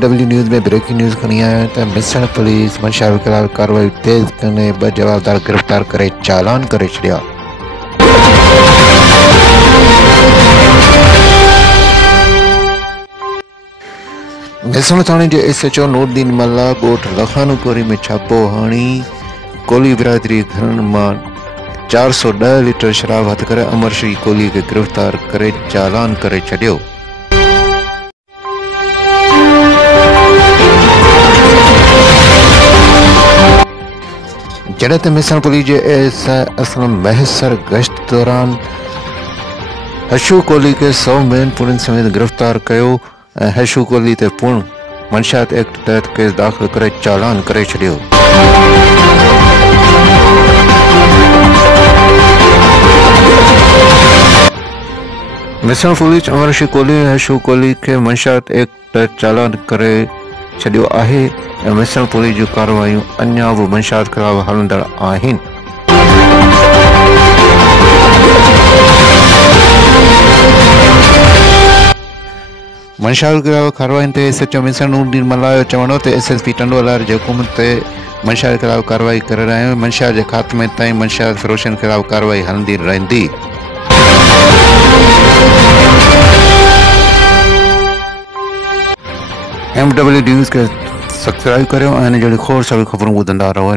MW news में breaking news खणी आया तो मिसण पुलिस मंशा के खिलाफ कार्रवाई तेज़ करने 2 जवाबदार गिरफ्तार करे चालान करे छॾिया। मिसण थाणे जे SHO नूरदीन मल्ला ॻोठ लखानूपुरी में छापो हणी कोली बिरादरी घरनि मां 410 लीटर शराब हथ करे अमर श्री कोहली के गिरफ्तार करे चालान करे छॾियो। जॾहिं त मिसण पुलिस जे SI असलम महसर गश्त दौरान हशू कोहली के 100 मेन पुणनि समेत गिरफ्तार कयो ऐं हशू कोहली ते पुण मंशियात एक्ट तहत केस दाख़िल करे चालान करे छॾियो। मिसण पुलिस अमर श्री कोहली ऐं हशू कोहली के मंशियात एक्ट तहत चालान करे छॾियो आहे ऐं मिसण पुलिस जूं कार्रवायूं अञा बि मंशियात खिलाफ़ हलंदड़ आहिनि। मंशियात खिलाफ़ कार्रवाई ते SHO मिसण नूरदीन मल्ला जो चवणो त SSP टंडोलार जे हुकुम ते मंशियात खिलाफ़ कार्रवाई करे रहिया आहियूं। मंशियात जे ख़ात्मे ताईं मंशियात फ़रोशनि खिलाफ़ कार्रवाई हलंदी रहंदी। MW न्यूज़ के सब्सक्राइब करियो ऐं इन जहिड़ी खोड़ सारी ख़बरूं ॿुधंदा रहो।